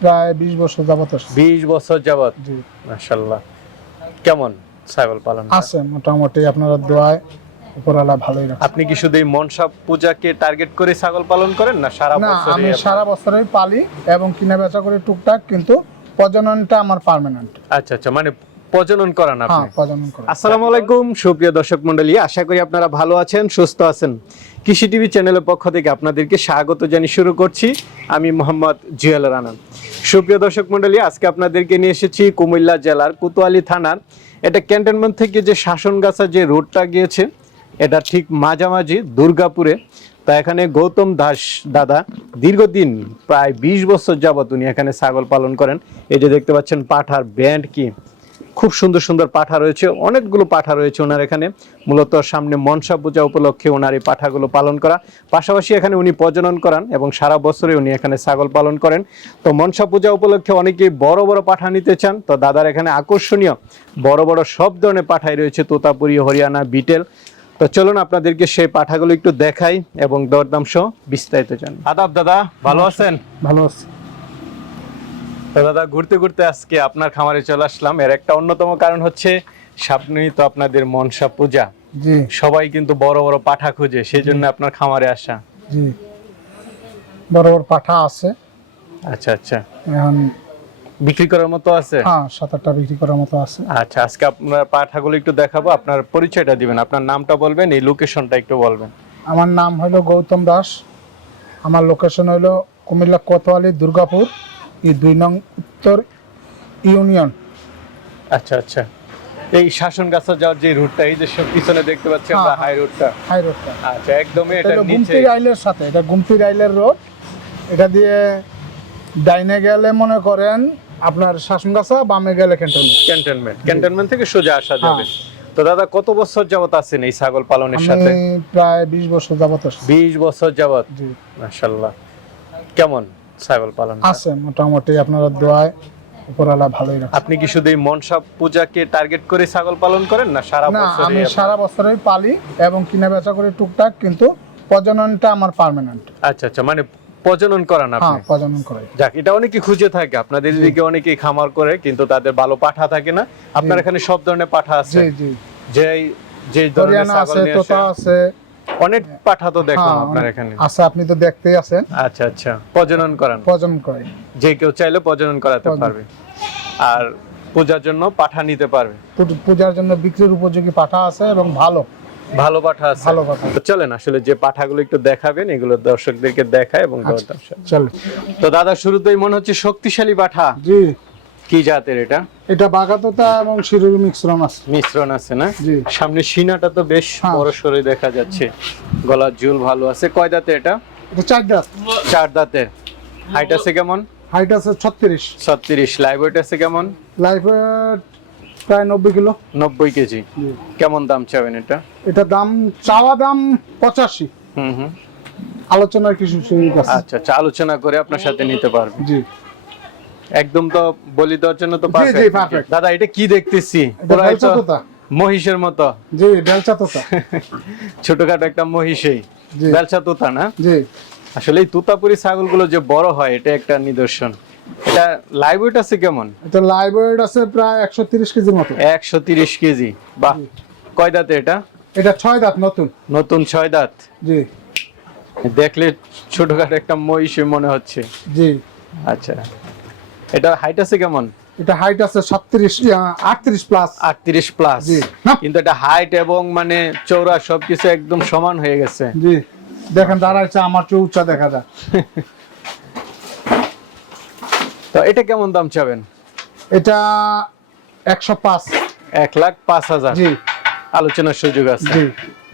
প্রায় বিশ বছর যাবত। বিশ বছর যাবত? কেমন ছাগল পালন আছে মোটামুটি আপনারা দোয়ায় উপরালা ভালোই রাখে আপনি কি শুধু এই মনসা পূজাকে টার্গেট করে ছাগল পালন করেন না সারা বছর আমি সারা বছরই পালি এবং কিনা বেচা করে টুকটাক কিন্তু প্রজননটা আমার পার্মানেন্ট আচ্ছা আচ্ছা মানে প্রজনন করান হ্যাঁ আপনি প্রজনন করি আসসালামু আলাইকুম সুপ্রিয় দর্শক মণ্ডলী আশা করি আপনারা ভালো আছেন সুস্থ আছেন। কৃষি টিভি চ্যানেলের পক্ষ থেকে আপনাদেরকে স্বাগত জানিয়ে শুরু করছি। আমি মোহাম্মদ জুয়েল রানা সুপ্রিয় দর্শক মন্ডলী আজকে আপনাদেরকে নিয়ে এসেছি কুমিল্লা জেলার কোতোয়ালি থানার। এটা ক্যান্টনমেন্ট থেকে যে শাসনগাছা যে রোডটা গিয়েছে, এটা ঠিক মাঝামাঝি দুর্গাপুরে। তা এখানে গৌতম দাস দাদা দীর্ঘদিন প্রায় বিশ বছর যাবত উনি এখানে ছাগল পালন করেন। এই যে দেখতে পাচ্ছেন, পাঠার ব্যান্ড কি? খুব সুন্দর সুন্দর পাঠা রয়েছে। অনেকগুলো পাঠা রয়েছে ওনার এখানে। মূলত সামনে মনসা পূজা উপলক্ষে ওনার এই পাঠাগুলো পালন করা। পাশাপাশি এখানে উনি প্রজনন করান এবং সারা বছরে উনি এখানে ছাগল পালন করেন। তো মনসা পূজা উপলক্ষে অনেকেই বড় বড় পাঠা নিতে চান। তো দাদার এখানে আকর্ষণীয় বড় বড় সব ধরনের পাঠাই রয়েছে। তোতাপুরি হরিয়ানা বিটেল। তো চলুন আপনাদেরকে সেই পাঠাগুলো একটু দেখাই এবং দরদাম সহ বিস্তারিত জান আদাব দাদা ভালো আছেন? ভালো আছে। তো দাদা ঘুরতে ঘুরতে আজকে আপনার খামারে চলে আসলাম। এর একটা অন্যতম কারণ হচ্ছে সামনেই তো আপনাদের মনসা পূজা। সবাই কিন্তু বড় বড় পাঠা খুঁজে সেই জন্য আপনার খামারে আসা। জি। বড় বড় পাঠা আছে। আচ্ছা আচ্ছা। এখন বিক্রি করার মতো আছে? হ্যাঁ সাত আটটা বিক্রি করার মতো আছে। আচ্ছা আজকে আপনার পাঠাগুলো একটু দেখাবো আপনার পরিচয়টা দিবেন। আপনার নামটা বলবেন এই লোকেশনটা একটু বলবেন। আমার নাম হলো গৌতম দাস। আমার লোকেশন হলো কুমিল্লা কোতোয়ালি দুর্গাপুর। এই দুই নং উত্তর ইউনিয়ন। আচ্ছা আচ্ছা। এই শাসন গাছা যাওয়ার যে রুটটা এই যে পিছনে দেখতে পাচ্ছি আমরা হাই রুটটা হাই রোডটা আচ্ছা একদমই এটা গুমতি রাইলের সাথে এটা গুমতি রাইলের রোড এটা দিয়ে ডাইনে গেলে মনে করেন আপনার শাসনগাছা বামে গেলে ক্যান্টনমেন্ট ক্যান্টনমেন্ট ক্যান্টনমেন্ট থেকে সোজা আসা যাবে। হ্যাঁ। তো দাদা কত বছর যাবত আছেন এই ছাগল পালনের সাথে? প্রায় বিশ বছর যাবত আছি। বিশ বছর যাবত জি। কেমন? ছাগল পালন আছে মোটামুটি আপনারা দোয়ায় উপরালা ভালোই রাখে আপনি কি শুধু মনসা পূজাকে টার্গেট করে ছাগল পালন করেন না সারা বছর আমি সারা বছরই পালি এবং কিনা বেচা করি টুকটাক কিন্তু প্রজননটা আমার পার্মানেন্ট আচ্ছা আচ্ছা মানে প্রজনন করান হ্যাঁ আপনি? প্রজনন করাই। যাক এটা অনেকে খুঁজে থাকে আপনাদের দিকে অনেকেই খামার করে কিন্তু তাদের ভালো পাঠা থাকে না। আপনার। এখানে সব ধরনের পাঠা আছে। জি জি। যে যে ধরনের ছাগল আছে তোতা আছে অনেক পাঠা তো দেখুন হ্যাঁ, আপনার এখানে। আছে আপনি তো দেখতেই আছেন। আচ্ছা আচ্ছা। প্রজনন করান। প্রজনন করে। যে কেউ চাইলে প্রজনন করাতে পারবে। আর পূজার জন্য পাঠা নিতে পারবে। পূজার জন্য বিক্রির উপযোগী পাঠা আছে এবং ভালো। ভালো পাঠা আছে। ভালো পাঠা। চলেন আসলে যে পাঠাগুলো একটু দেখাবেন এগুলো দর্শকদেরকে দেখায় এবং আচ্ছা। দরদাম চলো। তো দাদা শুরুতেই মনে হচ্ছে শক্তিশালী পাঠা। জি। কি জাতের এটা? এটা বাগাতোতা এবং শিরুরি মিশ্রণ আছে। মিশ্রণ আছে না? সামনে সিনাটা তো বেশ হ্যাঁ। বড় সরে দেখা যাচ্ছে। গলার ঝুল ভালো আছে। কয় দাঁতে এটা? এটা চার দাঁত। চার দাঁতের। হাইট আছে কেমন? হাইট আছে ছত্রিশ। ছত্রিশ। লাইভ ওয়েট আছে কেমন? লাইফ প্রায় নব্বই কিলো। নব্বই কেজি। কেমন দাম চাবেন এটা? এটা দাম চাওয়া দাম পঁচাশি। হুম হুম। আলোচনার কিছু সুযোগ আছে। আচ্ছা আচ্ছা। আলোচনা করে আপনার সাথে নিতে পারবে। জি। একদম তো বলি দেওয়ার জন্য তো পারফেক্ট দাদা এটা কি দেখতেছি? মহিষের মতো। জি বেলচা তোতা ছোটখাটো একটা মহিষেই। বেলচা তুতা না? জি। আসলে এই তুতাপুরি ছাগলগুলো যে বড় হয় এটা একটা নিদর্শন। এটা লাইভ ওয়েট আছে কেমন? এটা লাইভ ওয়েট আছে প্রায় একশো তিরিশ কেজির মতো। একশো তিরিশ কেজি। বাহ কয় দাঁতে এটা? এটা ছয় দাঁত নতুন। নতুন ছয় দাঁত। জি। দেখলে ছোটখাটো একটা মহিষে মনে হচ্ছে। জি। আচ্ছা। এটা হাইট আছে কেমন? এটা হাইট আছে সাতত্রিশ আটত্রিশ প্লাস আটত্রিশ প্লাস জি। কিন্তু এটা হাইট এবং মানে চৌড়া সবকিছু একদম সমান হয়ে গেছে। জি। দেখেন দাঁড়াইছে আমার চেয়ে উচ্চা দেখা যায়। তো এটা কেমন দাম চাবেন? এটা একশো পাঁচ। এক লাখ পাঁচ হাজার। জি। আলোচনার সুযোগ আছে। জি।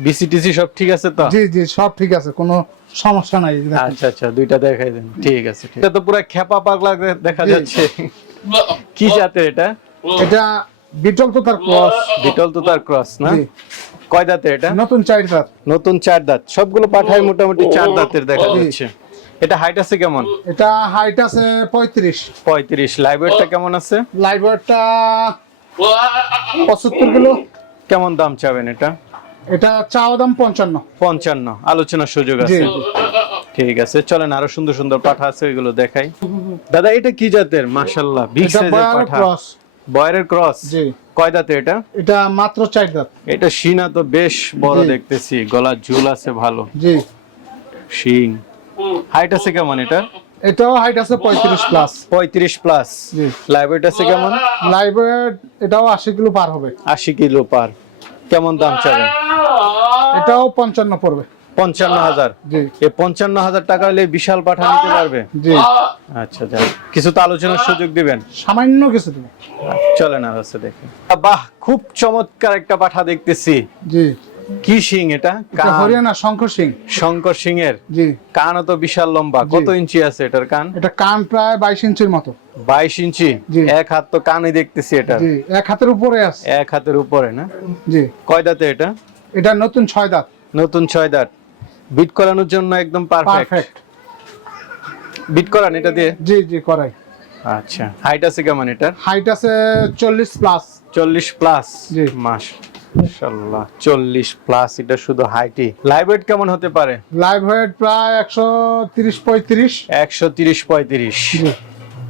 বিসিটিসি সব ঠিক আছে তো? জি জি সব ঠিক আছে। কোনো সমস্যা নাই আচ্ছা আচ্ছা দুইটা দেখাই দেন। ঠিক আছে এটা তো পুরো খেপা পাগলা দেখা। যাচ্ছে। কি জাতের এটা? এটা বিটল তো তার ক্রস। বিটল তো তার ক্রস না? কয় দাঁতে এটা? নতুন চার দাঁত। নতুন চার দাঁত। সবগুলো পাঠায় মোটামুটি চার দাঁতের দেখা। যাচ্ছে। এটা হাইট আছে কেমন? এটা হাইট আছে পঁয়ত্রিশ। পঁয়ত্রিশ। লাইভ ওয়েটটা কেমন আছে? লাইভ ওয়েটটা পঁচাত্তর কিলো। কেমন দাম চাবেন এটা? এটা চাওয়া দাম পঞ্চান্ন। পঞ্চান্ন আলোচনার সুযোগ আছে। ঠিক আছে চলেন আরও সুন্দর সুন্দর পাঠা আছে ওইগুলো দেখাই। দাদা এটা কি জাতের? মাশাল্লাহ বিগ সাইজের পাঠা। ক্রস। বয়ারের ক্রস? জি। কয় দাঁতে এটা? এটা মাত্র চার দাঁত। এটা সিনা তো বেশ বড় দেখতেছি গলার ঝুল আছে ভালো। জি। শিং। হাইট আছে কেমন এটা? এটাও হাইট আছে পঁয়ত্রিশ প্লাস পঁয়ত্রিশ প্লাস জি। লাইভ ওয়েট আছে কেমন? লাইভ এটাও আশি কিলো পার হবে। আশি কিলো পার। কেমন দাম চাবেন এটাও পঞ্চান্ন পড়বে। পঞ্চান্ন হাজার? জি। এই পঞ্চান্ন হাজার টাকা হলে বিশাল পাঠা নিতে পারবে? জি। আচ্ছা যাক। কিছু তো আলোচনার সুযোগ দিবেন। সামান্য কিছু দিবেন। চলেন আর দেখি। বাহ খুব চমৎকার একটা পাঠা দেখতেছি। জি। কি সিং এটা? হরিয়ানা শঙ্কর সিং শঙ্কর সিং এর জি। কানও তো বিশাল লম্বা। কত ইঞ্চি আছে এটার কান? এটা কান প্রায় বাইশ ইঞ্চির মতো। বাইশ ইঞ্চি? এক হাত তো কানই দেখতেছি এটা এক হাতের উপরে আছে। এক হাতের উপরে না? জি। কয় দাঁতে এটা? এটা নতুন ছয় দাঁত। নতুন ছয় দাঁত। বিট করানোর জন্য একদম পারফেক্ট বিট করান এটা দিয়ে? জি জি করাই। আচ্ছা। হাইট আছে কেমন এটার? হাইট আছে চল্লিশ প্লাস চল্লিশ প্লাস জি। মাস মাশাআল্লাহ। চল্লিশ প্লাস এটা শুধু হাইটই লাইভ ওয়েট কেমন হতে পারে? লাইভ ওয়েট প্রায় একশো তিরিশ পঁয়ত্রিশ। একশো তিরিশ পঁয়ত্রিশ। জি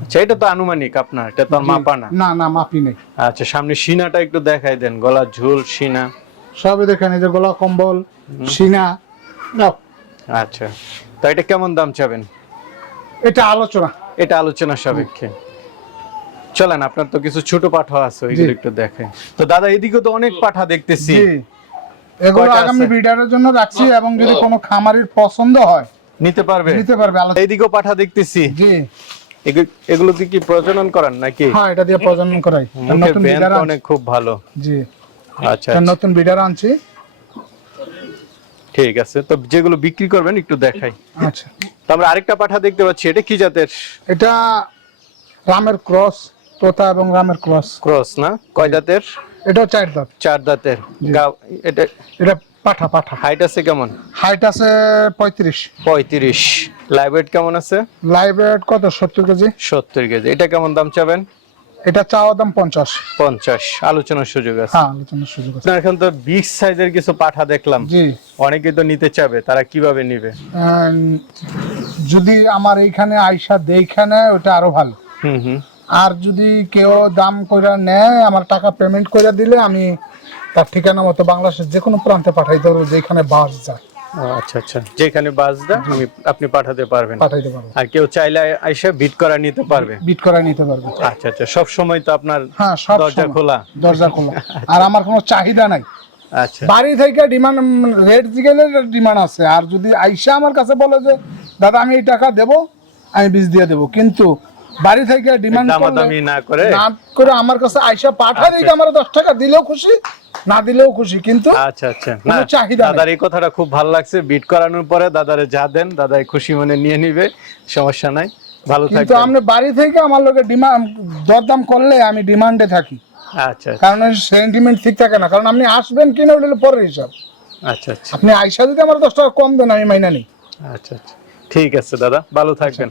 আচ্ছা এটা তো আনুমানিক আপনার এটা তো মাপা না। না না মাপি নেই। আচ্ছা সামনে সিনাটা একটু দেখাই দেন গলার ঝুল সিনা। সবই দেখেন এই যে গলা কম্বল সিনা আচ্ছা তো এটা কেমন দাম চাবেন? এটা আলোচনা। এটা আলোচনা সাপেক্ষে। চলেন আপনার তো কিছু ছোট পাঠা আছে ওইগুলো একটু দেখেন তো দাদা এদিকে তো অনেক পাঠা দেখতেছি। এগুলো আগামী আছে? বিডারের জন্য রাখছি এবং যদি কোনো খামারির পছন্দ হয় নিতে পারবে। নিতে পারবে এইদিকেও পাঠা দেখতেছি। জি। এগুলো কি প্রজনন করান নাকি? হ্যাঁ এটা দিয়ে প্রজনন করাই। নতুন বিডার অনেক খুব ভালো। জি। আচ্ছা আচ্ছা, নতুন বিডার আনছি। ঠিক আছে তো যেগুলো বিক্রি করবেন একটু দেখাই। আচ্ছা। তো আমরা আরেকটা পাঠা দেখতে পাচ্ছি এটা কি জাতের? এটা রামের ক্রস। তোতা এবং রামের ক্রস। ক্রস না? কয় দাঁতের? এটাও চার দাঁত। চার দাঁতের। এটা এটা পাঠা পাঠা। হাইট আছে কেমন? হাইট আছে পঁয়ত্রিশ। পঁয়ত্রিশ। লাইভ ওয়েট কেমন আছে? লাইভ ওয়েট কত? সত্তর কেজি। সত্তর কেজি। এটা কেমন দাম চাবেন? এটা চাওয়া দাম পঞ্চাশ। পঞ্চাশ। আলোচনার সুযোগ আছে। হ্যাঁ আলোচনার সুযোগ আছে। আপনার এখন তো বিগ সাইজের কিছু পাঠা দেখলাম। জি। অনেকে তো নিতে চাবে তারা কীভাবে নিবে? যদি আমার এইখানে আইসা দেখখানে ওটা আরও ভালো। হুম হুম। আর যদি কেউ দাম করে নেয় আমার টাকা পেমেন্ট করে দিলে আমি তার ঠিকানা মতো বাংলাদেশের যে কোনো প্রান্তে পাঠাইতে পারব যেখানে বাস যায়। আচ্ছা আচ্ছা। যেখানে বাসদা আমি আপনি পাঠাতে পারবেন। পাঠাইতে পারব। আর কেউ চাইলে আইসা বিট করা নিতে পারবে। বিট করাই নিতে পারবে। আচ্ছা আচ্ছা। সব সময় তো আপনার হ্যাঁ দরজা খোলা। দরজা খোলা। আর আমার কোনো চাহিদা নাই। আচ্ছা। বাড়ি থেকে ডিমান্ড রেট গেলে ডিমান্ড আছে। আর যদি আইসা আমার কাছে বলে যে দাদা আমি এই টাকা দেব আমি বীজ দিয়ে দেব। কিন্তু বাড়ি থেকে ডিমান্ড দামাদামি না করে? না করে আমার কাছে আইসা পাঠা দিকে আমার দশ টাকা দিলেও খুশি না দিলেও খুশি কিন্তু আচ্ছা আচ্ছা। না চাহিদা দাদার এই কথাটা খুব ভালো লাগছে। বিট করানোর পরে দাদারে যা দেন দাদাই খুশি মনে নিয়ে নিবে সমস্যা নাই। ভালো কিন্তু আমরা বাড়ি থেকে আমার লোকের ডিমান্ড দরদাম করলে আমি ডিমান্ডে থাকি। আচ্ছা কারণ সেন্টিমেন্ট ঠিক থাকে না। কারণ আপনি আসবেন কিনা ওটা পরের হিসাব। আচ্ছা আচ্ছা। আপনি আইসা যদি আমার দশ টাকা কম দেন আমি মাইনা নিই। আচ্ছা আচ্ছা। ঠিক আছে দাদা। ভালো থাকবেন।